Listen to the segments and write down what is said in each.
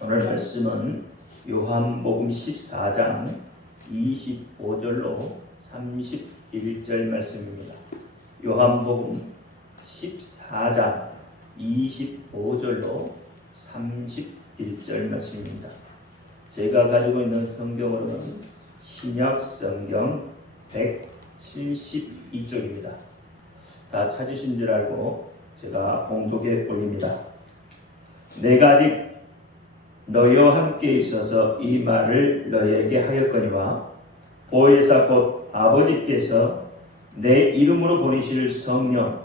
오늘 말씀은 요한복음 14장 25절로 31절 말씀입니다. 요한복음 14장 25절로 31절 말씀입니다. 제가 가지고 있는 성경으로는 신약 성경 172쪽입니다. 다 찾으신 줄 알고 제가 봉독에 올립니다. 내가 아직 너희와 함께 있어서 이 말을 너희에게 하였거니와 보혜사 곧 아버지께서 내 이름으로 보내실 성령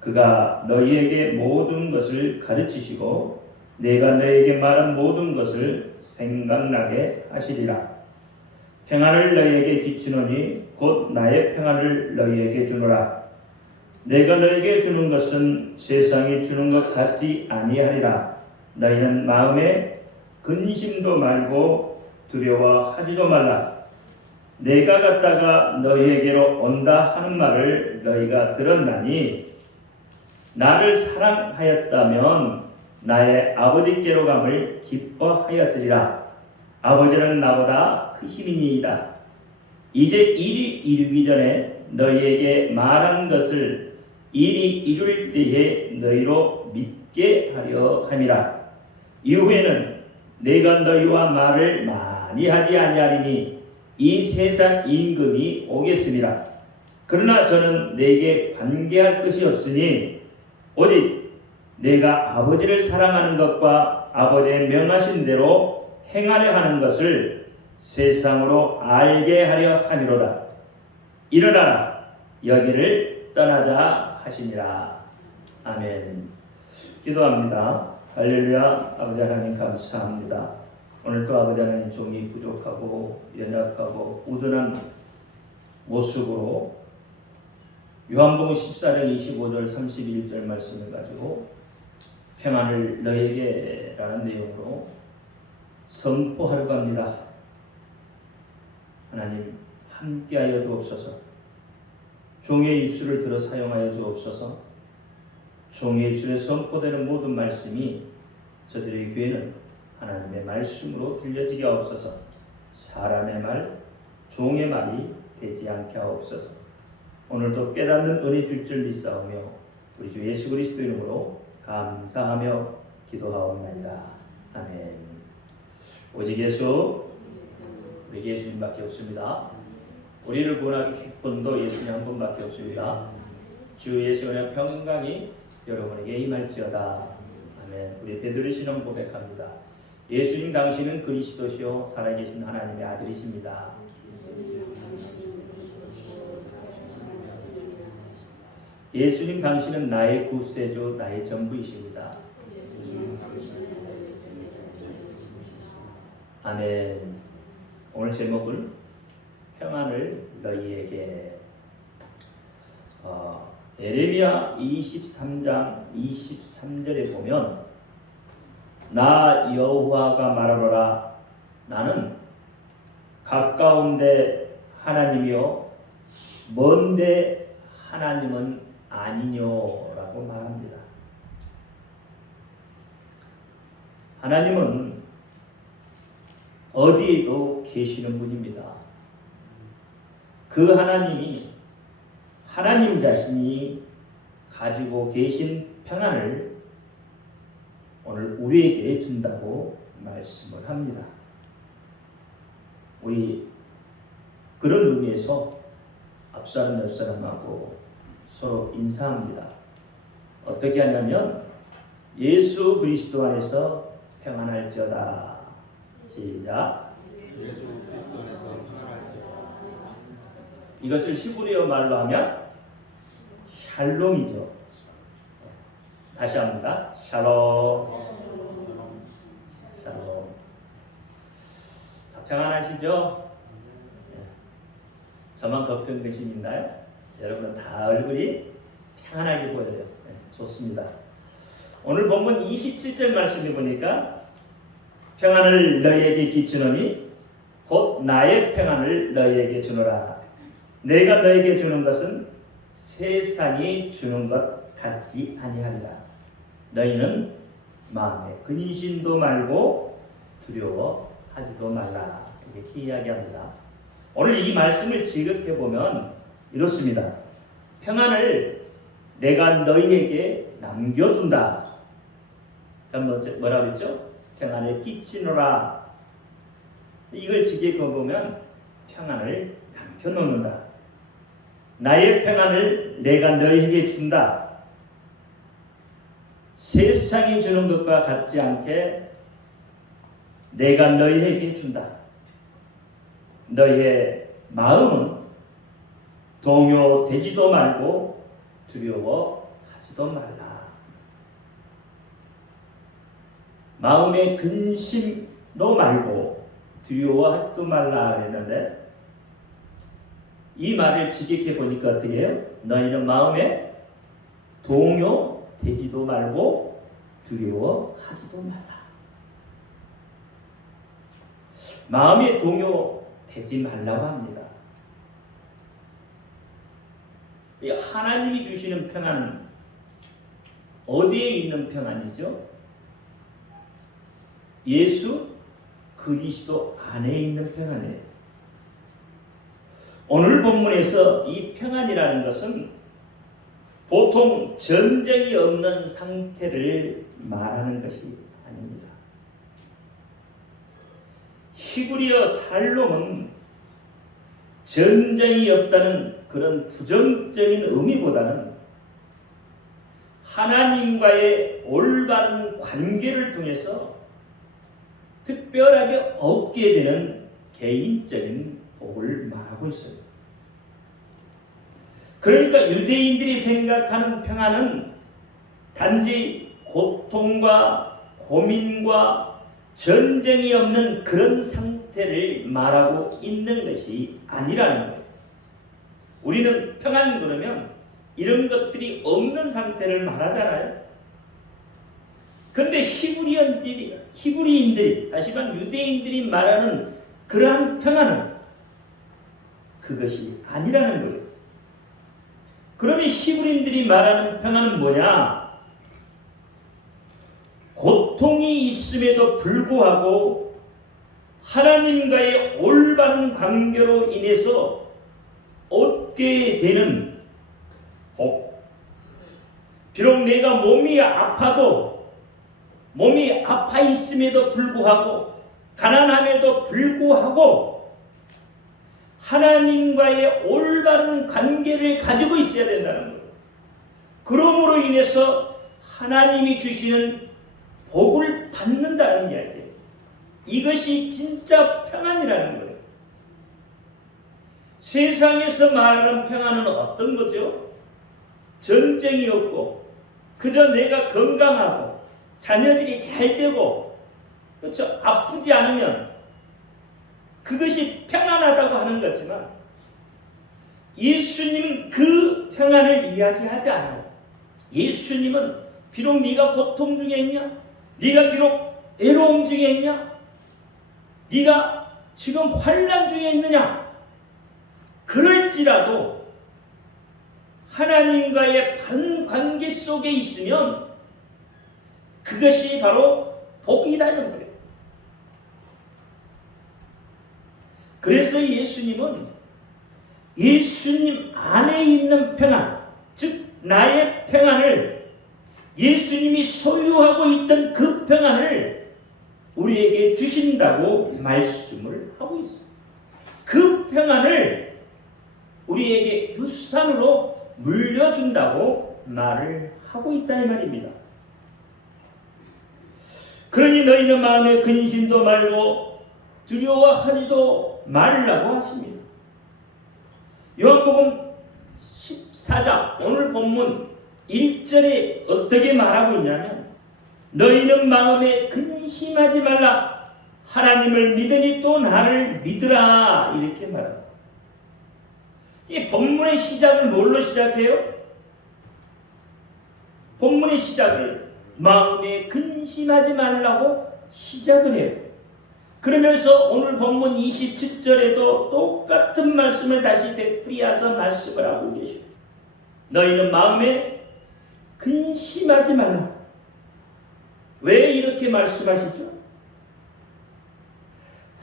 그가 너희에게 모든 것을 가르치시고 내가 너희에게 말한 모든 것을 생각나게 하시리라. 평안을 너희에게 끼치노니 곧 나의 평안을 너희에게 주노라. 내가 너희에게 주는 것은 세상이 주는 것 같지 아니하리라. 너희는 마음에 근심도 말고 두려워하지도 말라. 내가 갔다가 너희에게로 온다 하는 말을 너희가 들었나니 나를 사랑하였다면 나의 아버지께로 감을 기뻐하였으리라. 아버지는 나보다 크심이니이다. 이제 일이 이루기 전에 너희에게 말한 것을 일이 이룰 때에 너희로 믿게 하려 함이라. 이후에는 내가 너희와 말을 많이 하지 아니하리니 이 세상 임금이 오겠습니다. 그러나 저는 내게 관계할 것이 없으니 오직 내가 아버지를 사랑하는 것과 아버지의 명하신 대로 행하려 하는 것을 세상으로 알게 하려 함이로다. 일어나라 여기를 떠나자 하시니라. 아멘. 기도합니다. 할렐루야. 아버지 하나님 감사합니다. 오늘도 아버지 하나님 종이 부족하고 연약하고 우둔한 모습으로 요한복음 14장 25절 31절 말씀을 가지고 평안을 너에게 라는 내용으로 선포하려고 합니다. 하나님 함께하여 주옵소서. 종의 입술을 들어 사용하여 주옵소서. 종의 입술에 선포되는 모든 말씀이 저들의 귀에는 하나님의 말씀으로 들려지게 하옵소서. 사람의 말, 종의 말이 되지 않게 하옵소서. 오늘도 깨닫는 은혜 줄 줄 믿사오며 우리 주 예수 그리스도 이름으로 감사하며 기도하옵나이다. 아멘. 오직 예수, 우리 예수님밖에 없습니다. 우리를 구원하실 분도 예수님 한 분밖에 없습니다. 주 예수의 평강이 여러분에게 임할지어다. 아멘. 우리 베드로 신앙 고백합니다. 예수님 당신은 그리스도시요 살아계신 하나님의 아들이십니다. 예수님 당신은 나의 구세주, 나의 전부이십니다. 아멘. 오늘 제목은 평안을 너희에게. 예레미야 23장 23절에 보면 나 여호와가 말하노라. 나는 가까운데 하나님이요 먼데 하나님은 아니뇨라고 말합니다. 하나님은 어디에도 계시는 분입니다. 그 하나님이 하나님 자신이 가지고 계신 평안을 오늘 우리에게 준다고 말씀을 합니다. 우리 그런 의미에서 앞사람 옆사람하고 서로 인사합니다. 어떻게 하냐면 예수 그리스도 안에서 평안할지어다. 시작. 예수 그리스도 안에서 평안할지어다. 이것을 히브리어 말로 하면 샬롬이죠. 다시 합니다. 샬롬. 샬롬. 평안하시죠? 저만 걱정 근심 있나요? 여러분은 다 얼굴이 평안하게 보여요. 네, 좋습니다. 오늘 본문 27절 말씀해 보니까 평안을 너희에게 끼치노니 곧 나의 평안을 너희에게 주노라. 내가 너희에게 주는 것은 세상이 주는 것 같지 아니하리라. 너희는 마음에 근심도 말고 두려워하지도 말라. 이렇게 이야기합니다. 오늘 이 말씀을 지극해 보면 이렇습니다. 평안을 내가 너희에게 남겨둔다. 그럼 뭐라고 했죠? 평안을 끼치노라. 이걸 지게 보면 평안을 남겨놓는다. 나의 평안을 내가 너희에게 준다. 세상이 주는 것과 같지 않게 내가 너희에게 준다. 너희의 마음은 동요되지도 말고 두려워하지도 말라. 마음의 근심도 말고 두려워하지도 말라 그랬는데 이 말을 지극히 보니까 어떻게 해요? 너희는 마음에 동요되지도 말고 두려워하지도 말라. 마음에 동요되지 말라고 합니다. 하나님이 주시는 평안은 어디에 있는 평안이죠? 예수 그리스도 안에 있는 평안이에요. 오늘 본문에서 이 평안이라는 것은 보통 전쟁이 없는 상태를 말하는 것이 아닙니다. 히브리어 살롬은 전쟁이 없다는 그런 부정적인 의미보다는 하나님과의 올바른 관계를 통해서 특별하게 얻게 되는 개인적인 복을 말하고 있어요. 그러니까 유대인들이 생각하는 평안은 단지 고통과 고민과 전쟁이 없는 그런 상태를 말하고 있는 것이 아니라는 거예요. 우리는 평안 그러면 이런 것들이 없는 상태를 말하잖아요. 그런데 히브리인들이 다시 말하면 유대인들이 말하는 그러한 평안은 그것이 아니라는 거예요. 그러면 히브리인들이 말하는 평안은 뭐냐? 고통이 있음에도 불구하고 하나님과의 올바른 관계로 인해서 얻게 되는 복. 비록 내가 몸이 아파도 몸이 아파 있음에도 불구하고 가난함에도 불구하고 하나님과의 올바른 관계를 가지고 있어야 된다는 거예요. 그러므로 인해서 하나님이 주시는 복을 받는다는 이야기예요. 이것이 진짜 평안이라는 거예요. 세상에서 말하는 평안은 어떤 거죠? 전쟁이 없고 그저 내가 건강하고 자녀들이 잘 되고 그렇죠? 아프지 않으면 그것이 평안하다고 하는 거지만 예수님은 그 평안을 이야기하지 않아요. 예수님은 비록 네가 고통 중에 있냐? 네가 비록 외로움 중에 있냐? 네가 지금 환난 중에 있느냐? 그럴지라도 하나님과의 바른 관계 속에 있으면 그것이 바로 복이라는 거예요. 그래서 예수님은 예수님 안에 있는 평안, 즉 나의 평안을 예수님이 소유하고 있던 그 평안을 우리에게 주신다고 말씀을 하고 있습니다. 그 평안을 우리에게 유산으로 물려준다고 말을 하고 있다는 말입니다. 그러니 너희는 마음에 근심도 말고 두려워하지도 말라고 하십니다. 요한복음 14장 오늘 본문 1절에 어떻게 말하고 있냐면 너희는 마음에 근심하지 말라. 하나님을 믿으니 또 나를 믿으라. 이렇게 말합니다. 이 본문의 시작을 뭘로 시작해요? 본문의 시작을 마음에 근심하지 말라고 시작을 해요. 그러면서 오늘 본문 27절에도 똑같은 말씀을 다시 되풀이해서 말씀을 하고 계십니다. 너희는 마음에 근심하지 말라. 왜 이렇게 말씀하시죠?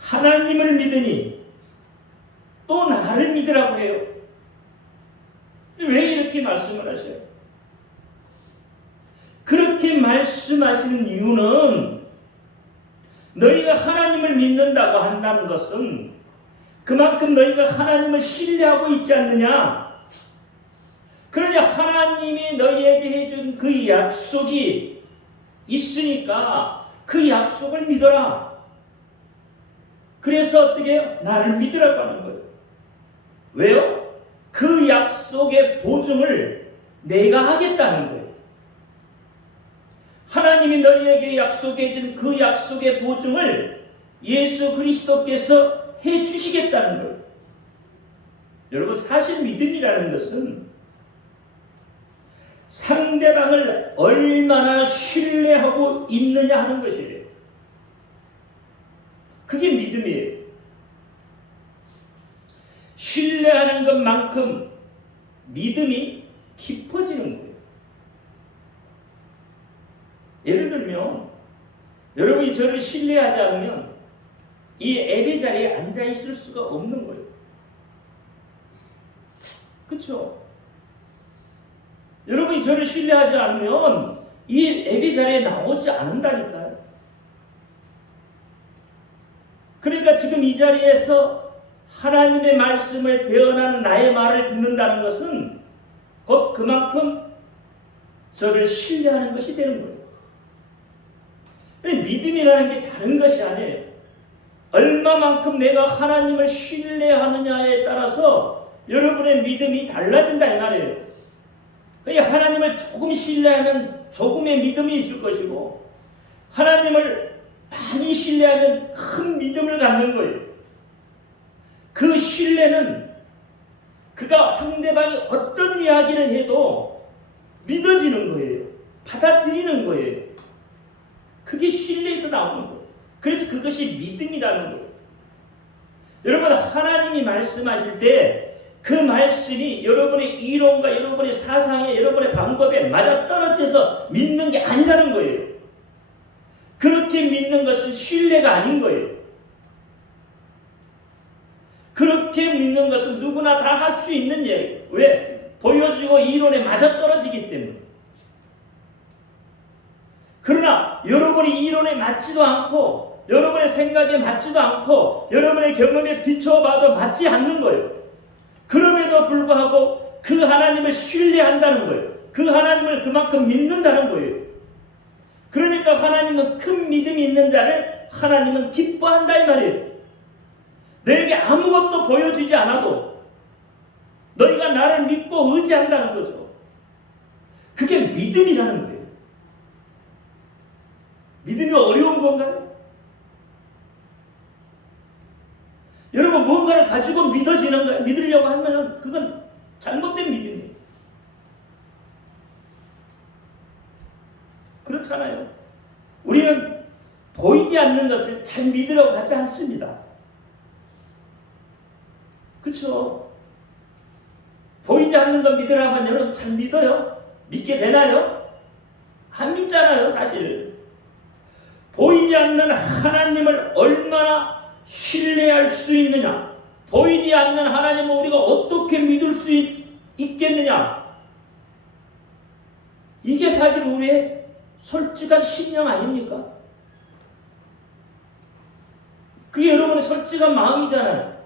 하나님을 믿으니 또 나를 믿으라고 해요. 왜 이렇게 말씀을 하셔요? 그렇게 말씀하시는 이유는 너희가 하나님을 믿는다고 한다는 것은 그만큼 너희가 하나님을 신뢰하고 있지 않느냐? 그러니 하나님이 너희에게 해준 그 약속이 있으니까 그 약속을 믿어라. 그래서 어떻게 해요? 나를 믿으라고 하는 거예요. 왜요? 그 약속의 보증을 내가 하겠다는 거예요. 하나님이 너희에게 약속해 준 그 약속의 보증을 예수 그리스도께서 해 주시겠다는 거예요. 여러분, 사실 믿음이라는 것은 상대방을 얼마나 신뢰하고 있느냐 하는 것이에요. 그게 믿음이에요. 신뢰하는 것만큼 믿음이 깊어지는 거예요. 예를 들면 여러분이 저를 신뢰하지 않으면 이 예배 자리에 앉아 있을 수가 없는 거예요. 그렇죠? 여러분이 저를 신뢰하지 않으면 이 예배 자리에 나오지 않는다니까요. 그러니까 지금 이 자리에서 하나님의 말씀을 대언하는 나의 말을 듣는다는 것은 곧 그만큼 저를 신뢰하는 것이 되는 거예요. 믿음이라는 게 다른 것이 아니에요. 얼마만큼 내가 하나님을 신뢰하느냐에 따라서 여러분의 믿음이 달라진다 이 말이에요. 그러니까 하나님을 조금 신뢰하면 조금의 믿음이 있을 것이고 하나님을 많이 신뢰하면 큰 믿음을 갖는 거예요. 그 신뢰는 그가 상대방이 어떤 이야기를 해도 믿어지는 거예요. 받아들이는 거예요. 그게 신뢰에서 나오는 거예요. 그래서 그것이 믿음이라는 거예요. 여러분, 하나님이 말씀하실 때 그 말씀이 여러분의 이론과 여러분의 사상에 여러분의 방법에 맞아떨어져서 믿는 게 아니라는 거예요. 그렇게 믿는 것은 신뢰가 아닌 거예요. 그렇게 믿는 것은 누구나 다 할 수 있는 얘기예요. 왜? 보여지고 이론에 맞아떨어지기 때문에. 그러나 여러분이 이론에 맞지도 않고 여러분의 생각에 맞지도 않고 여러분의 경험에 비춰봐도 맞지 않는 거예요. 그럼에도 불구하고 그 하나님을 신뢰한다는 거예요. 그 하나님을 그만큼 믿는다는 거예요. 그러니까 하나님은 큰 믿음이 있는 자를 하나님은 기뻐한다 이 말이에요. 너에게 아무것도 보여주지 않아도 너희가 나를 믿고 의지한다는 거죠. 그게 믿음이라는 거예요. 믿음이 어려운 건가요? 여러분, 뭔가를 가지고 믿어지는 거예요. 믿으려고 하면 그건 잘못된 믿음이에요. 그렇잖아요. 우리는 보이지 않는 것을 잘 믿으려고 하지 않습니다. 그렇죠? 보이지 않는 것 믿으라고 하면 여러분 잘 믿어요? 믿게 되나요? 안 믿잖아요, 사실. 보이지 않는 하나님을 얼마나 신뢰할 수 있느냐? 보이지 않는 하나님을 우리가 어떻게 믿을 수 있겠느냐? 이게 사실 우리의 솔직한 신앙 아닙니까? 그게 여러분의 솔직한 마음이잖아요.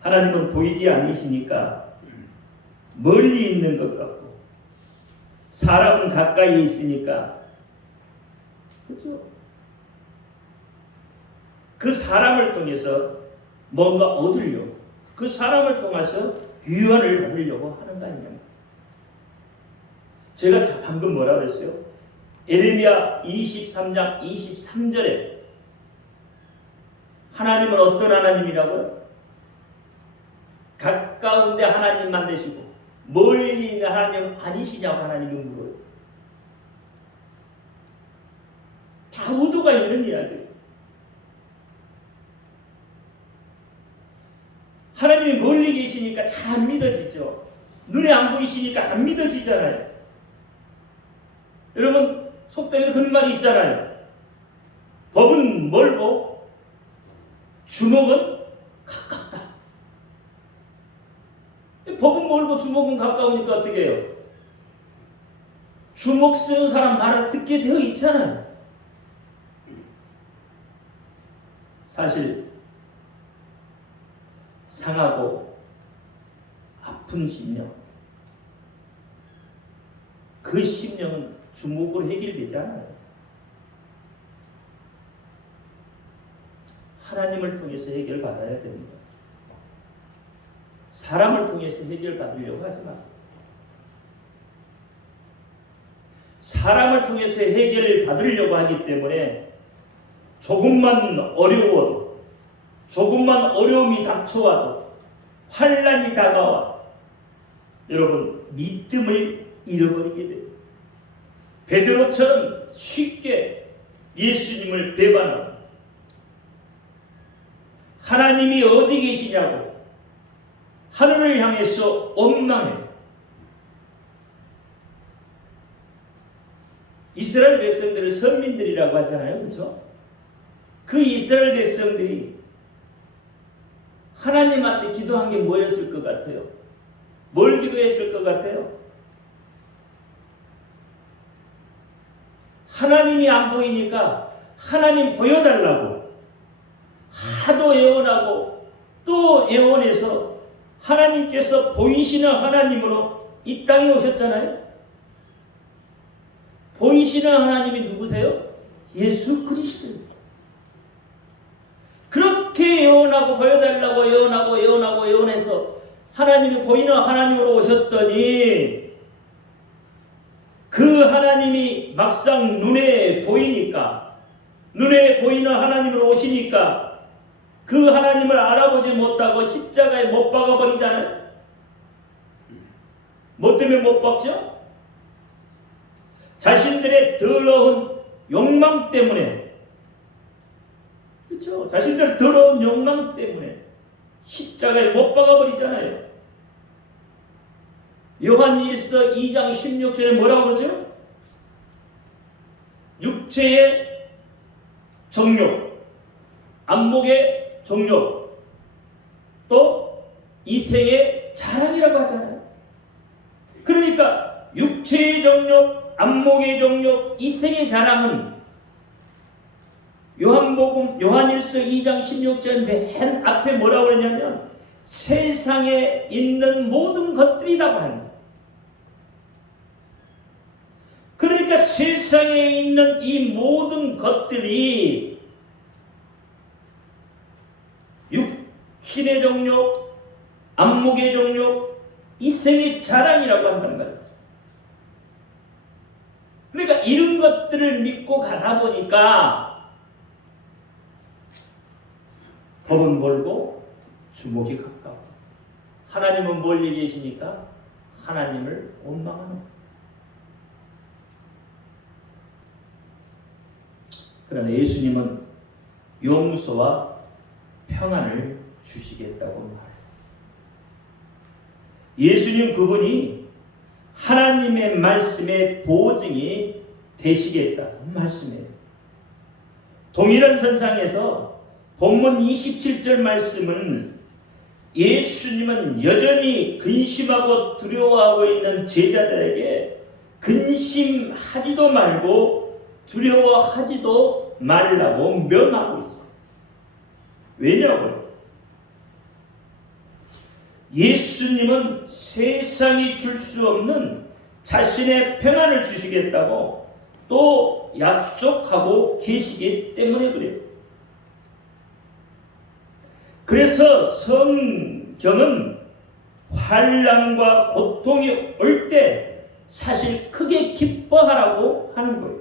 하나님은 보이지 않으시니까 멀리 있는 것 같고 사람은 가까이 있으니까 그렇죠? 그 사람을 통해서 뭔가 얻으려고 그 사람을 통해서 유언을 받으려고 하는 거 아니냐. 제가 방금 뭐라 그랬어요? 에레미야 23장 23절에 하나님은 어떤 하나님이라고요? 가까운데 하나님만 되시고 멀리 있는 하나님 아니시냐고 하나님은 물어요. 다 의도가 있는 이야기예요. 하나님이 멀리 계시니까 잘 안 믿어지죠. 눈에 안 보이시니까 안 믿어지잖아요. 여러분, 속담에 그런 말이 있잖아요. 법은 멀고 주먹은 가깝다. 법은 멀고 주먹은 가까우니까 어떻게 해요? 주먹 쓰는 사람 말을 듣게 되어 있잖아요. 사실 상하고 아픈 심령, 그 심령은 주먹으로 해결되지 않아요. 하나님을 통해서 해결받아야 됩니다. 사람을 통해서 해결받으려고 하지 마세요. 사람을 통해서 해결을 받으려고 하기 때문에 조금만 어려워도, 조금만 어려움이 닥쳐와도, 환난이 다가와 여러분 믿음을 잃어버리게 돼요. 베드로처럼 쉽게 예수님을 배반하고 하나님이 어디 계시냐고 하늘을 향해서 원망해요. 이스라엘 백성들을 선민들이라고 하잖아요. 그렇죠? 그 이스라엘 백성들이 하나님한테 기도한 게 뭐였을 것 같아요? 뭘 기도했을 것 같아요? 하나님이 안 보이니까 하나님 보여달라고 하도 애원하고 또 애원해서 하나님께서 보이시는 하나님으로 이 땅에 오셨잖아요. 보이시는 하나님이 누구세요? 예수 그리스도입니다. 그렇게 애원하고 보여달라고 애원해서 하나님이 보이는 하나님으로 오셨더니 그 하나님이 막상 눈에 보이니까, 눈에 보이는 하나님으로 오시니까 그 하나님을 알아보지 못하고 십자가에 못 박아버리잖아요. 뭐 때문에 못 박죠? 자신들의 더러운 욕망 때문에, 그렇죠? 자신들의 더러운 욕망 때문에 십자가에 못 박아버리잖아요. 요한일서 2장 16절에 뭐라고 그러죠? 육체의 정욕, 안목의 정욕, 또 이생의 자랑이라고 하잖아요. 그러니까 육체의 정욕, 안목의 정욕, 이생의 자랑은 요한일서 2장 16절 맨 앞에 뭐라고 그러냐면 세상에 있는 모든 것들이라고 하는 거예요. 그러니까 세상에 있는 이 모든 것들이 육신의 정욕, 안목의 정욕, 이생의 자랑이라고 한다는 거예요. 그러니까 이런 것들을 믿고 가다 보니까 법은 멀고 주목이 가까워. 하나님은 멀리 계시니까 하나님을 원망하는 거예요. 그러나 예수님은 용서와 평안을 주시겠다고 말해요. 예수님 그분이 하나님의 말씀의 보증이 되시겠다는 말씀이에요. 동일한 선상에서 본문 27절 말씀은 예수님은 여전히 근심하고 두려워하고 있는 제자들에게 근심하지도 말고 두려워하지도 말라고 명하고 있어요. 왜냐고요? 예수님은 세상이 줄 수 없는 자신의 평안을 주시겠다고 또 약속하고 계시기 때문에 그래요. 그래서 성경은 환난과 고통이 올 때 사실 크게 기뻐하라고 하는 거예요.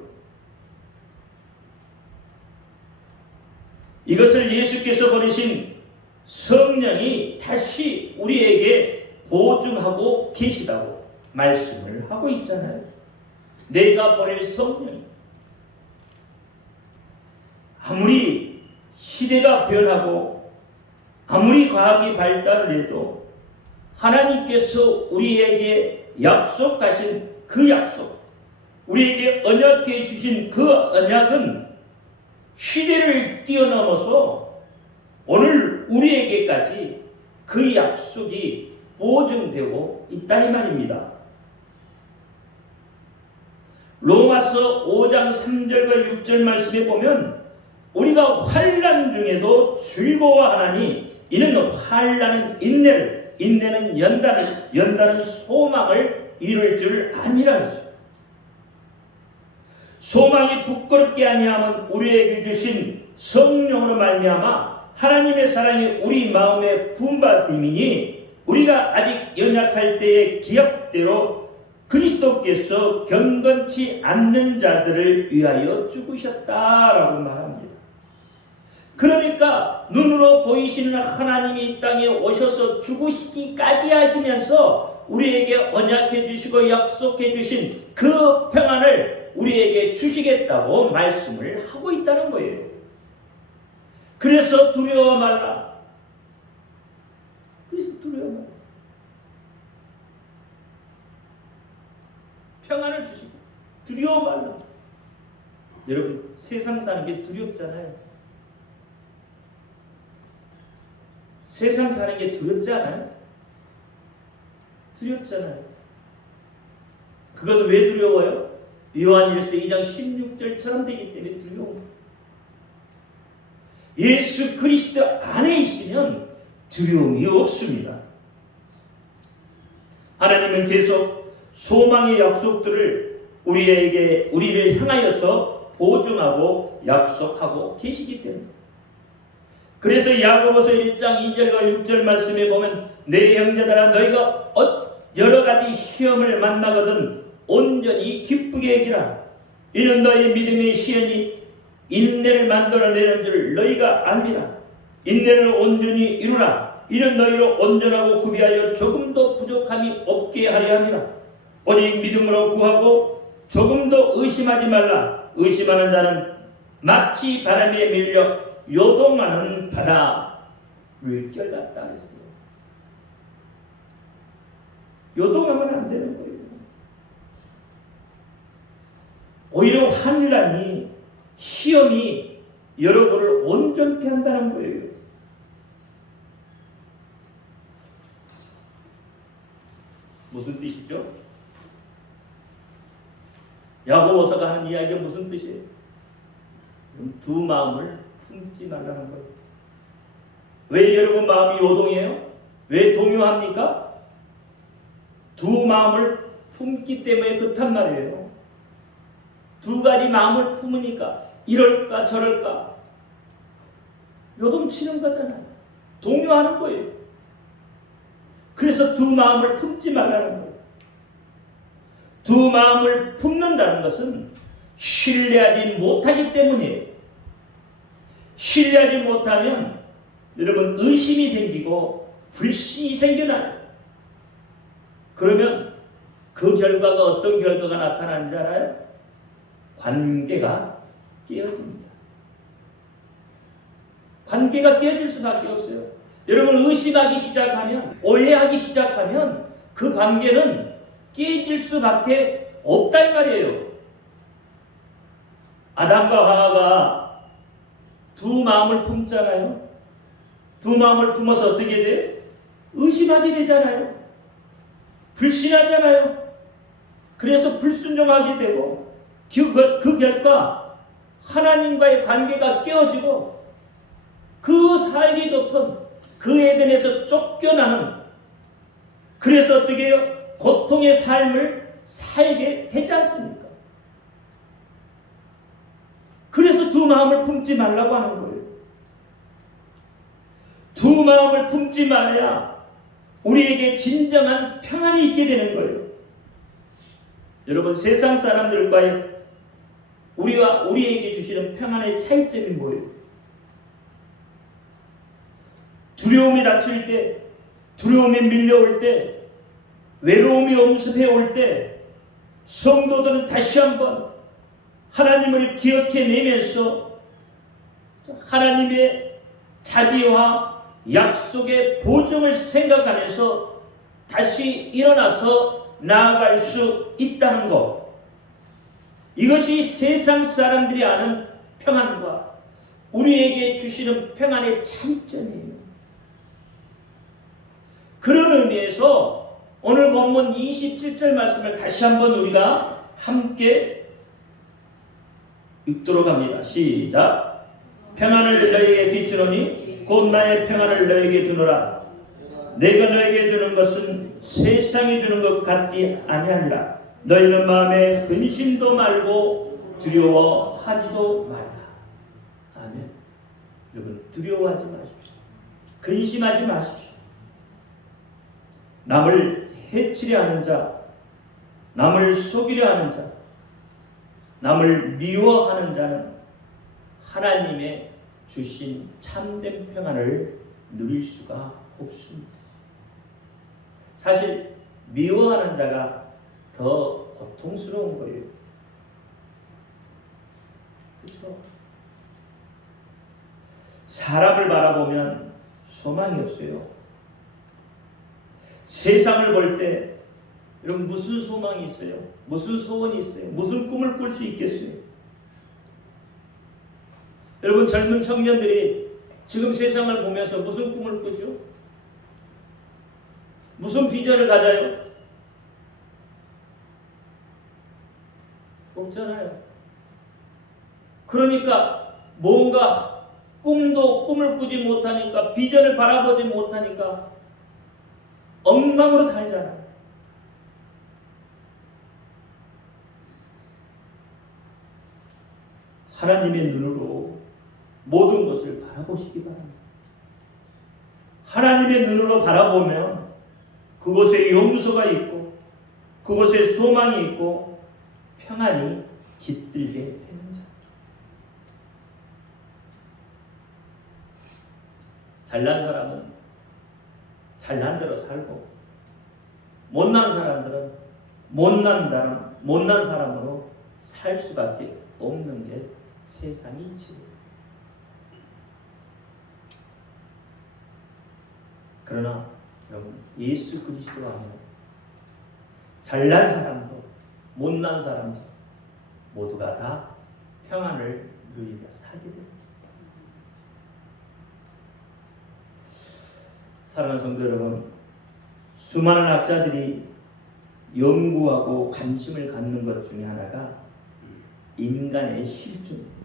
이것을 예수께서 보내신 성령이 다시 우리에게 보증하고 계시다고 말씀을 하고 있잖아요. 내가 보낼 성령이 아무리 시대가 변하고 아무리 과학이 발달을 해도 하나님께서 우리에게 약속하신 그 약속, 우리에게 언약해 주신 그 언약은 시대를 뛰어넘어서 오늘 우리에게까지 그 약속이 보증되고 있다 이 말입니다. 로마서 5장 3절과 6절 말씀에 보면 우리가 환난 중에도 즐거워하나니 이는 환난은 인내를, 인내는 연단을, 연단은 소망을 이룰 줄 아니라 했습니다. 소망이 부끄럽게 아니하면 우리에게 주신 성령으로 말미암아 하나님의 사랑이 우리 마음에 부음받음이니 우리가 아직 연약할 때의 기약대로 그리스도께서 경건치 않는 자들을 위하여 죽으셨다라고 말합니다. 그러니까 눈으로 보이시는 하나님이 이 땅에 오셔서 죽으시기까지 하시면서 우리에게 언약해 주시고 약속해 주신 그 평안을 우리에게 주시겠다고 말씀을 하고 있다는 거예요. 그래서 두려워 말라. 그래서 두려워 말라. 평안을 주시고 두려워 말라. 여러분 세상 사는 게 두렵잖아요. 세상 사는 게 두렵지 않아요? 두렵잖아요. 그것은 왜 두려워요? 요한일서 2장 16절처럼 되기 때문에 두려워요. 예수 그리스도 안에 있으면 두려움이 없습니다. 하나님은 계속 소망의 약속들을 우리를 향하여서 보증하고 약속하고 계시기 때문에. 그래서 야고보서 1장 2절과 6절 말씀에 보면 내 형제들아 너희가 여러 가지 시험을 만나거든 온전히 기쁘게 여기라. 이는 너희 믿음의 시련이 인내를 만들어내는 줄 너희가 압니다. 인내를 온전히 이루라. 이는 너희로 온전하고 구비하여 조금도 부족함이 없게 하려 함이라. 오직 믿음으로 구하고 조금도 의심하지 말라. 의심하는 자는 마치 바람에 밀려 요동하는 바다를 껴같다 했어요. 요동하면 안 되는 거예요. 오히려 환난이 시험이 여러분을 온전케 한다는 거예요. 무슨 뜻이죠? 야고보서가 하는 이야기가 무슨 뜻이에요? 두 마음을 품지 말라는 거예요. 왜 여러분 마음이 요동해요? 왜 동요합니까? 두 마음을 품기 때문에 그렇단 말이에요. 두 가지 마음을 품으니까 이럴까 저럴까 요동치는 거잖아요. 동요하는 거예요. 그래서 두 마음을 품지 말라는 거예요. 두 마음을 품는다는 것은 신뢰하지 못하기 때문이에요. 신뢰하지 못하면 여러분 의심이 생기고 불신이 생겨나요. 그러면 그 결과가 어떤 결과가 나타나는지 알아요? 관계가 깨어집니다. 관계가 깨어질 수밖에 없어요. 여러분 의심하기 시작하면, 오해하기 시작하면 그 관계는 깨질 수밖에 없다 이 말이에요. 아담과 하와가 두 마음을 품잖아요. 두 마음을 품어서 어떻게 돼요? 의심하게 되잖아요. 불신하잖아요. 그래서 불순종하게 되고 그 결과 하나님과의 관계가 깨어지고 그 살기 좋던 그 에덴에서 쫓겨나는, 그래서 어떻게 해요? 고통의 삶을 살게 되지 않습니까? 그래서 두 마음을 품지 말라고 하는 거예요. 두 마음을 품지 말아야 우리에게 진정한 평안이 있게 되는 거예요. 여러분 세상 사람들과의 우리와 우리에게 주시는 평안의 차이점이 뭐예요? 두려움이 닥칠 때, 두려움이 밀려올 때, 외로움이 엄습해 올 때 성도들은 다시 한번 하나님을 기억해내면서 하나님의 자비와 약속의 보증을 생각하면서 다시 일어나서 나아갈 수 있다는 것. 이것이 세상 사람들이 아는 평안과 우리에게 주시는 평안의 차이점이에요. 그런 의미에서 오늘 본문 27절 말씀을 다시 한번 우리가 함께 읽도록 합니다. 시작. 평안을 너희에게 비추노니 곧 나의 평안을 너희에게 주노라. 내가 너희에게 주는 것은 세상이 주는 것 같지 아니하니라. 너희는 마음에 근심도 말고 두려워하지도 말라. 아멘. 여러분, 두려워하지 마십시오. 근심하지 마십시오. 남을 해치려 하는 자, 남을 속이려 하는 자, 남을 미워하는 자는 하나님의 주신 참된 평안을 누릴 수가 없습니다. 사실 미워하는 자가 더 고통스러운 거예요. 그렇죠? 사람을 바라보면 소망이 없어요. 세상을 볼 때 여러분 무슨 소망이 있어요? 무슨 소원이 있어요? 무슨 꿈을 꿀 수 있겠어요? 여러분 젊은 청년들이 지금 세상을 보면서 무슨 꿈을 꾸죠? 무슨 비전을 가져요? 없잖아요. 그러니까 뭔가 꿈을 꾸지 못하니까 비전을 바라보지 못하니까 엉망으로 살잖아요. 하나님의 눈으로 모든 것을 바라보시기 바랍니다. 하나님의 눈으로 바라보면 그곳에 용서가 있고 그곳에 소망이 있고 평안이 깃들게 되는 자. 잘난 사람은 잘난 대로 살고 못난 사람들은 못난 사람으로 살 수밖에 없는 게 세상이 이치고. 그러나 여러분 예수 그리스도 안에 잘난 사람도 못난 사람도 모두가 다 평안을 누리며 살게 됩니다. 사랑하는 성도 여러분, 수많은 학자들이 연구하고 관심을 갖는 것 중에 하나가 인간의 실존입니다.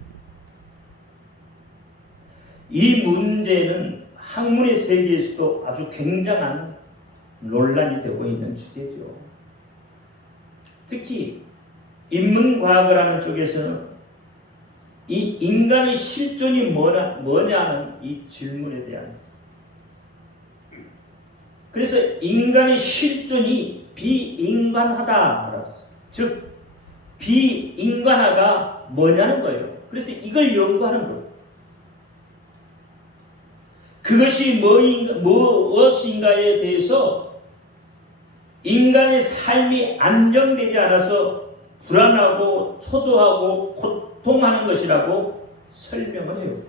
이 문제는 학문의 세계에서도 아주 굉장한 논란이 되고 있는 주제죠. 특히 인문과학을 하는 쪽에서는 이 인간의 실존이 뭐냐는 이 질문에 대한, 그래서 인간의 실존이 비인간하다. 즉 비인간화가 뭐냐는 거예요. 그래서 이걸 연구하는 거예요. 그것이 무엇인가에 대해서 인간의 삶이 안정되지 않아서 불안하고 초조하고 고통하는 것이라고 설명을 해요.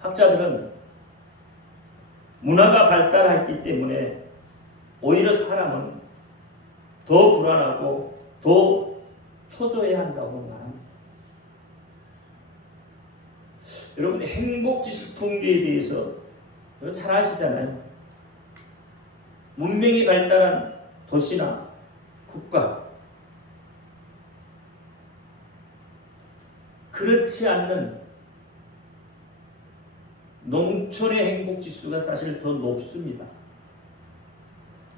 학자들은 문화가 발달했기 때문에 오히려 사람은 더 불안하고 더 초조해야 한다고 말합니다. 여러분 행복지수 통계에 대해서 여러분 잘 아시잖아요. 문명이 발달한 도시나 국가, 그렇지 않는 농촌의 행복지수가 사실 더 높습니다.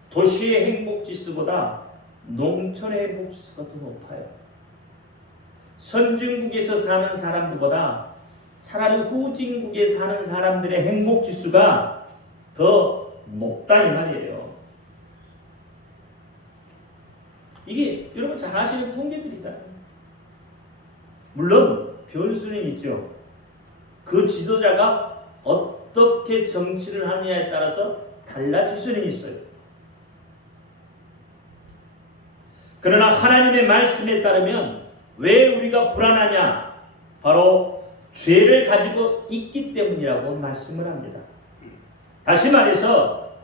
도시의 행복지수보다 농촌의 행복지수가 더 높아요. 선진국에서 사는 사람들보다 차라리 후진국에 사는 사람들의 행복지수가 더 높다 이 말이에요. 이게 여러분 잘 아시는 통계들이잖아요. 물론 변수는 있죠. 그 지도자가 어떻게 정치를 하느냐에 따라서 달라질 수는 있어요. 그러나 하나님의 말씀에 따르면 왜 우리가 불안하냐? 바로 죄를 가지고 있기 때문이라고 말씀을 합니다. 다시 말해서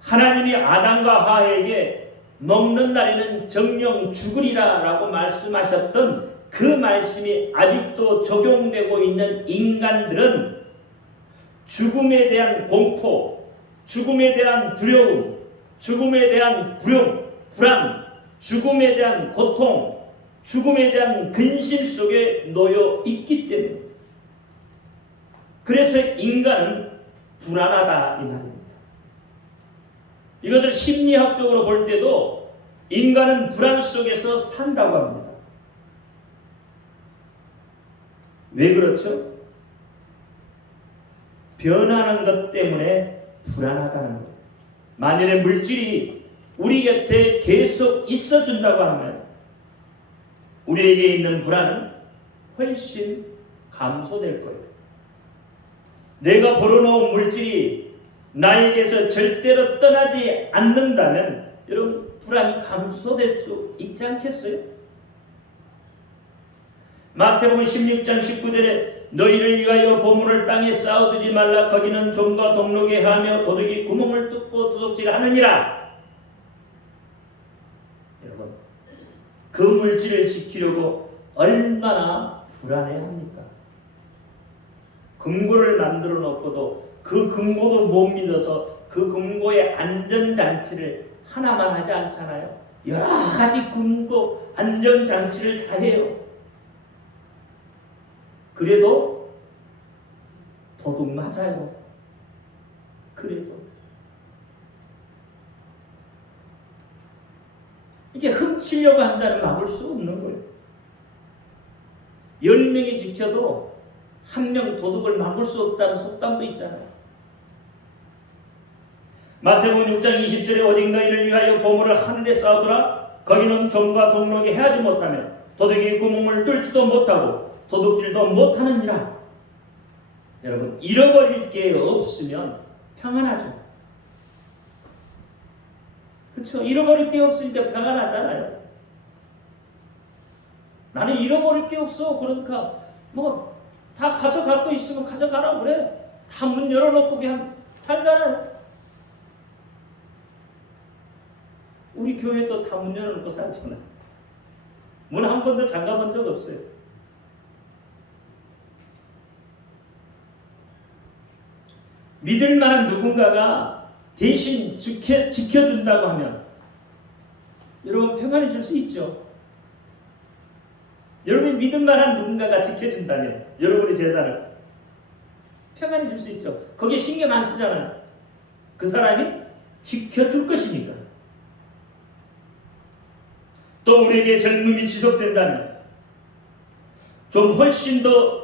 하나님이 아담과 하와에게 먹는 날에는 정령 죽으리라 라고 말씀하셨던 그 말씀이 아직도 적용되고 있는 인간들은 죽음에 대한 공포, 죽음에 대한 두려움, 죽음에 대한 불안, 죽음에 대한 고통, 죽음에 대한 근심 속에 놓여 있기 때문에 그래서 인간은 불안하다 이 말입니다. 이것을 심리학적으로 볼 때도 인간은 불안 속에서 산다고 합니다. 왜 그렇죠? 변하는 것 때문에 불안하다는 거예요. 만일에 물질이 우리 곁에 계속 있어준다고 하면 우리에게 있는 불안은 훨씬 감소될 거예요. 내가 벌어놓은 물질이 나에게서 절대로 떠나지 않는다면 여러분 불안이 감소될 수 있지 않겠어요? 마태복음 16장 19절에 너희를 위하여 보물을 땅에 쌓아두지 말라 거기는 종과 동록이 하며 도둑이 구멍을 뚫고 도둑질하느니라. 여러분 그 물질을 지키려고 얼마나 불안해합니까? 금고를 만들어 놓고도 그 금고도 못 믿어서 그 금고의 안전장치를 하나만 하지 않잖아요. 여러 가지 금고 안전장치를 다 해요. 그래도 도둑 맞아요. 그래도 이게 훔치려고 한 자는 막을 수 없는 거예요. 10명이 지켜도 한 명 도둑을 막을 수 없다는 속담도 있잖아요. 마태복음 6장 20절에 오직 너희를 위하여 보물을 하늘에 쌓아두라 거기는 종과 동록이 해하지 못하며 도둑이 구멍을 뚫지도 못하고 도둑질도 못하느니라. 여러분 잃어버릴 게 없으면 평안하죠. 그렇죠? 잃어버릴 게 없으니까 평안하잖아요. 나는 잃어버릴 게 없어. 그러니까 뭐 다 가져갈 거 있으면 가져가라 그래. 다 문 열어놓고 그냥 살잖아요. 우리 교회도 다 문 열어놓고 살잖아요. 문 한 번도 잠가본 적 없어요. 믿을 만한 누군가가 대신 지켜준다고 하면 여러분 평안해질 수 있죠. 여러분이 믿을 만한 누군가가 지켜준다면 여러분의 재산을 평안해질 수 있죠. 거기에 신경 안 쓰잖아요. 그 사람이 지켜줄 것이니까. 또 우리에게 젊음이 지속된다면 좀 훨씬 더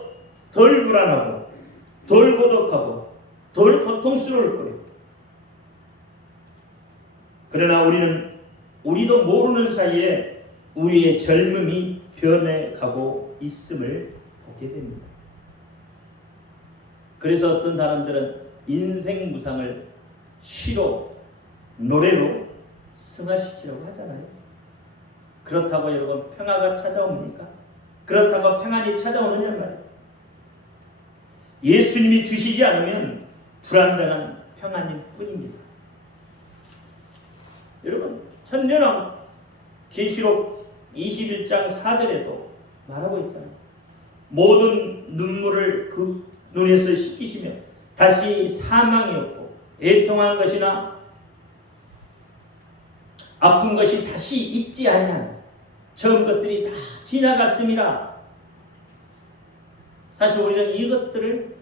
덜 불안하고 덜 고독하고 덜 고통스러울 거예요. 그러나 우리도 모르는 사이에 우리의 젊음이 변해가고 있음을 보게 됩니다. 그래서 어떤 사람들은 인생 무상을 시로, 노래로 승화시키려고 하잖아요. 그렇다고 여러분 평화가 찾아옵니까? 그렇다고 평안이 찾아오느냐 말이에요. 예수님이 주시지 않으면 불안정한 평안일 뿐입니다. 여러분 천년왕 계시록 21장 4절에도 말하고 있잖아요. 모든 눈물을 그 눈에서 씻기시며 다시 사망이 없고 애통한 것이나 아픈 것이 다시 있지 아니하며 처음 것들이 다 지나갔음이라. 사실 우리는 이것들을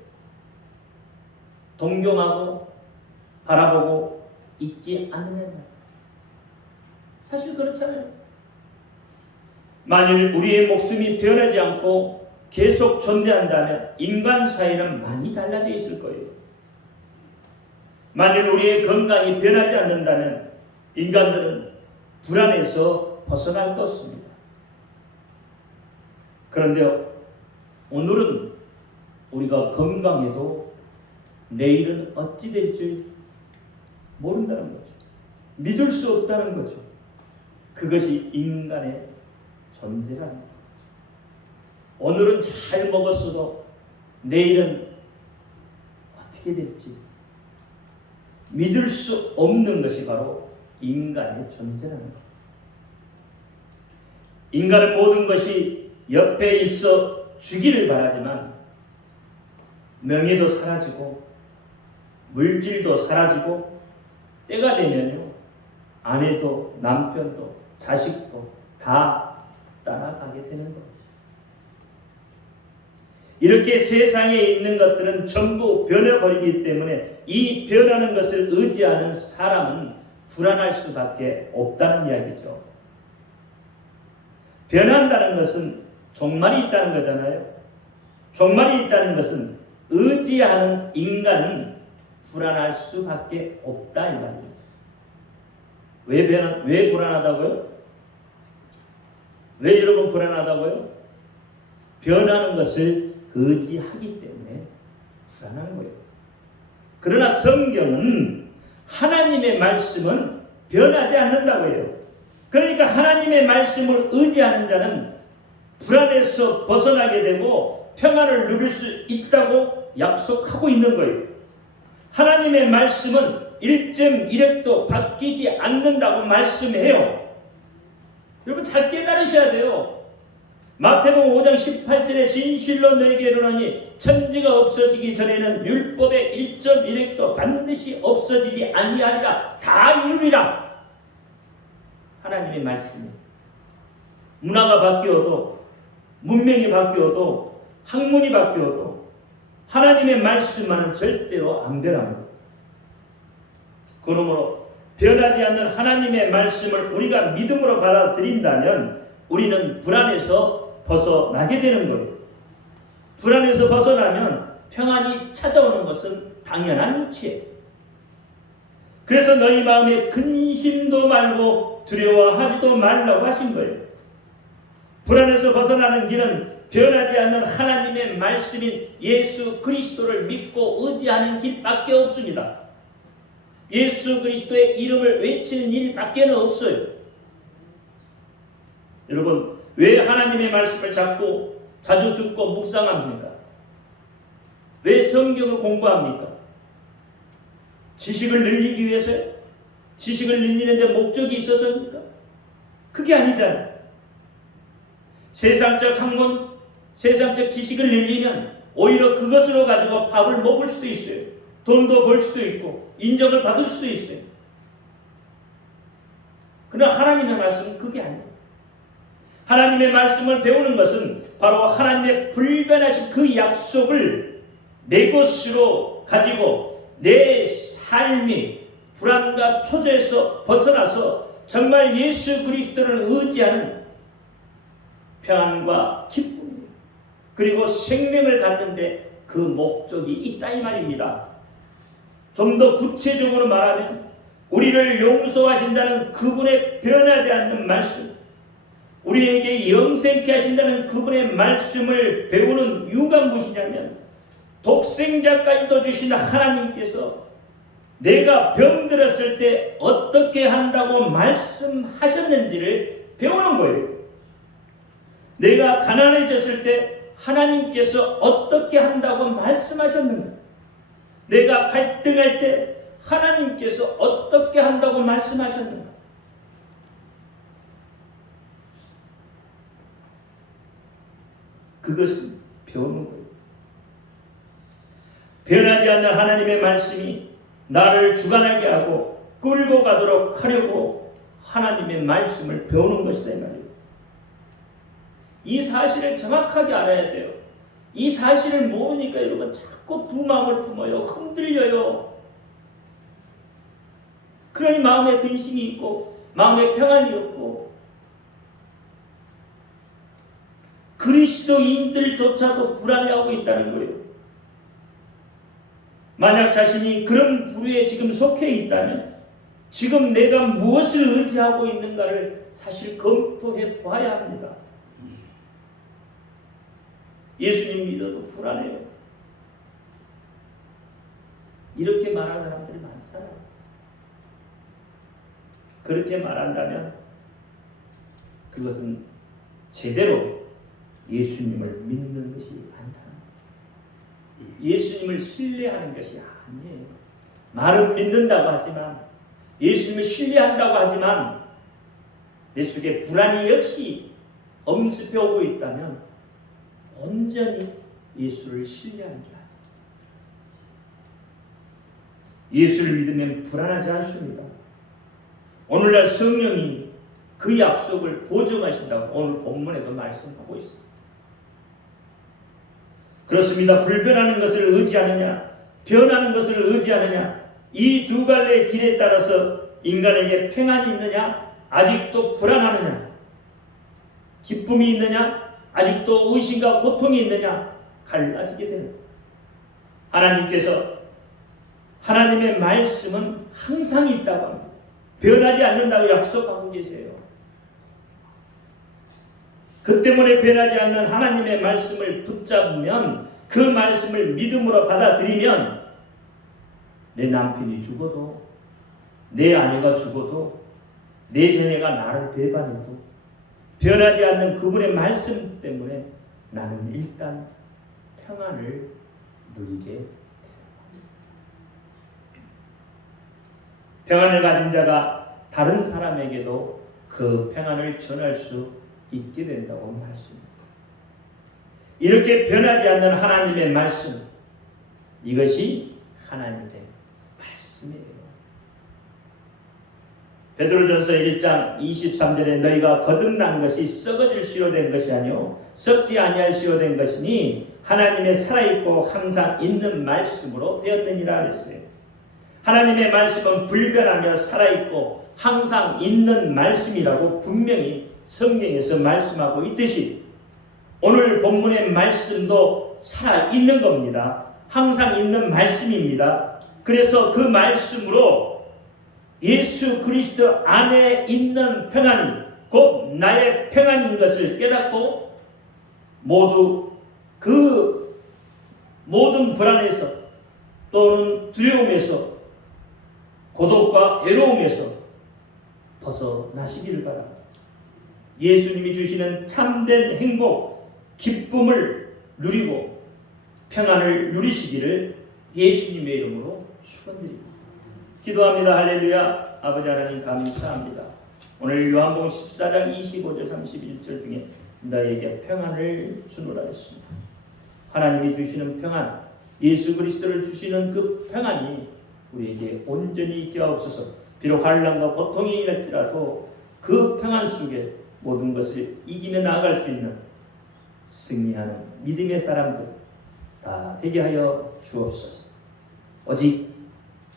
동경하고 바라보고 있지 않느냐. 사실 그렇잖아요. 만일 우리의 목숨이 변하지 않고 계속 존재한다면 인간 사회는 많이 달라져 있을 거예요. 만일 우리의 건강이 변하지 않는다면 인간들은 불안에서 벗어날 것입니다. 그런데 오늘은 우리가 건강해도 내일은 어찌 될지 모른다는 거죠. 믿을 수 없다는 거죠. 그것이 인간의 존재랍니다. 오늘은 잘 먹었어도 내일은 어떻게 될지 믿을 수 없는 것이 바로 인간의 존재라는 것. 인간은 모든 것이 옆에 있어 주기를 바라지만 명예도 사라지고 물질도 사라지고 때가 되면요 아내도 남편도 자식도 다 따라가게 되는 겁니다. 이렇게 세상에 있는 것들은 전부 변해버리기 때문에 이 변하는 것을 의지하는 사람은 불안할 수밖에 없다는 이야기죠. 변한다는 것은 종말이 있다는 거잖아요. 종말이 있다는 것은 의지하는 인간은 불안할 수밖에 없다 이 말입니다. 왜 불안하다고요? 왜 여러분 불안하다고요? 변하는 것을 의지하기 때문에 불안한 거예요. 그러나 성경은 하나님의 말씀은 변하지 않는다고 해요. 그러니까 하나님의 말씀을 의지하는 자는 불안에서 벗어나게 되고 평안을 누릴 수 있다고 약속하고 있는 거예요. 하나님의 말씀은 1.1획도 바뀌지 않는다고 말씀해요. 여러분 잘 깨달으셔야 돼요. 마태복음 5장 18절에 진실로 너희에게 이르노니 천지가 없어지기 전에는 율법의 1.1획도 반드시 없어지지 아니하리라 다 이루리라. 하나님의 말씀이 문화가 바뀌어도 문명이 바뀌어도 학문이 바뀌어도 하나님의 말씀만은 절대로 안 변합니다. 그러므로 변하지 않는 하나님의 말씀을 우리가 믿음으로 받아들인다면 우리는 불안에서 벗어나게 되는 거예요. 불안에서 벗어나면 평안이 찾아오는 것은 당연한 이치예요. 그래서 너희 마음에 근심도 말고 두려워하지도 말라고 하신 거예요. 불안에서 벗어나는 길은 변하지 않는 하나님의 말씀인 예수 그리스도를 믿고 의지하는 길밖에 없습니다. 예수 그리스도의 이름을 외치는 일밖에 없어요. 여러분 왜 하나님의 말씀을 자꾸 자주 듣고 묵상합니까? 왜 성경을 공부합니까? 지식을 늘리기 위해서요? 지식을 늘리는데 목적이 있어서입니까? 그게 아니잖아요. 세상적 학문, 세상적 지식을 늘리면 오히려 그것으로 가지고 밥을 먹을 수도 있어요. 돈도 벌 수도 있고 인정을 받을 수도 있어요. 그러나 하나님의 말씀은 그게 아니에요. 하나님의 말씀을 배우는 것은 바로 하나님의 불변하신 그 약속을 내 것으로 가지고 내 삶이 불안과 초조에서 벗어나서 정말 예수 그리스도를 의지하는 평안과 기쁨 그리고 생명을 갖는데 그 목적이 있다 이 말입니다. 좀 더 구체적으로 말하면 우리를 용서하신다는 그분의 변하지 않는 말씀, 우리에게 영생케 하신다는 그분의 말씀을 배우는 이유가 무엇이냐면 독생자까지도 주신 하나님께서 내가 병들었을 때 어떻게 한다고 말씀하셨는지를 배우는 거예요. 내가 가난해졌을 때 하나님께서 어떻게 한다고 말씀하셨는가? 내가 갈등할 때 하나님께서 어떻게 한다고 말씀하셨는가? 그것은 배우는 거예요. 변하지 않는 하나님의 말씀이 나를 주관하게 하고 끌고 가도록 하려고 하나님의 말씀을 배우는 것이다 이 말이에요. 이 사실을 정확하게 알아야 돼요. 이 사실을 모르니까 여러분 자꾸 두 마음을 품어요. 흔들려요. 그러니 마음에 근심이 있고 마음에 평안이 없고 그리스도인들조차도 불안해하고 있다는 거예요. 만약 자신이 그런 부류에 지금 속해 있다면 지금 내가 무엇을 의지하고 있는가를 사실 검토해 봐야 합니다. 예수님 믿어도 불안해요. 이렇게 말하는 사람들이 많잖아요. 그렇게 말한다면 그것은 제대로 예수님을 믿는 것이 아니다. 예수님을 신뢰하는 것이 아니에요. 말은 믿는다고 하지만 예수님을 신뢰한다고 하지만 내 속에 불안이 역시 엄습해 오고 있다면 온전히 예수를 신뢰하는 게 아니에요. 예수를 믿으면 불안하지 않습니다. 오늘날 성령이 그 약속을 보증하신다고 오늘 본문에도 말씀하고 있습니다. 그렇습니다. 불변하는 것을 의지하느냐, 변하는 것을 의지하느냐, 이 두 갈래의 길에 따라서 인간에게 평안이 있느냐, 아직도 불안하느냐, 기쁨이 있느냐, 아직도 의심과 고통이 있느냐, 갈라지게 되는 거예요. 하나님께서 하나님의 말씀은 항상 있다고 합니다. 변하지 않는다고 약속하고 계세요. 그 때문에 변하지 않는 하나님의 말씀을 붙잡으면, 그 말씀을 믿음으로 받아들이면 내 남편이 죽어도, 내 아내가 죽어도, 내 자녀가 나를 배반해도 변하지 않는 그분의 말씀 때문에 나는 일단 평안을 누리게 됩니다. 평안을 가진 자가 다른 사람에게도 그 평안을 전할 수 있게 된다고 말씀입니다. 이렇게 변하지 않는 하나님의 말씀, 이것이 하나님의 말씀이에요. 베드로전서 1장 23절에 너희가 거듭난 것이 썩어질 씨로 된 것이 아니요 썩지 아니할 씨로 된 것이니 하나님의 살아있고 항상 있는 말씀으로 되었느니라 그랬어요. 하나님의 말씀은 불변하며 살아있고 항상 있는 말씀이라고 분명히 성경에서 말씀하고 있듯이 오늘 본문의 말씀도 살아있는 겁니다. 항상 있는 말씀입니다. 그래서 그 말씀으로 예수 그리스도 안에 있는 평안이 곧 나의 평안인 것을 깨닫고 모두 그 모든 불안에서 또는 두려움에서 고독과 외로움에서 벗어나시기를 바랍니다. 예수님이 주시는 참된 행복, 기쁨을 누리고 평안을 누리시기를 예수님의 이름으로 축원드립니다. 기도합니다. 할렐루야. 아버지 하나님 감사합니다. 오늘 요한복음 14장 25절 31절 중에 너에게 평안을 주노라 했습니다. 하나님이 주시는 평안, 예수 그리스도를 주시는 그 평안이 우리에게 온전히 있게 하옵소서. 비록 환난과 고통이 일지라도 그 평안 속에 모든 것을 이기며 나아갈 수 있는 승리하는 믿음의 사람들 다 되게 하여 주옵소서. 오직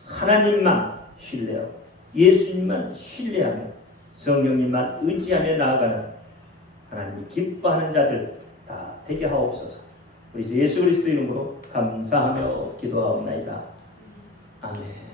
하나님만 신뢰하고 예수님만 신뢰하며 성령님만 의지하며 나아가는 하나님이 기뻐하는 자들 다 되게 하옵소서. 우리 주 예수 그리스도 이름으로 감사하며 기도하옵나이다. 아멘.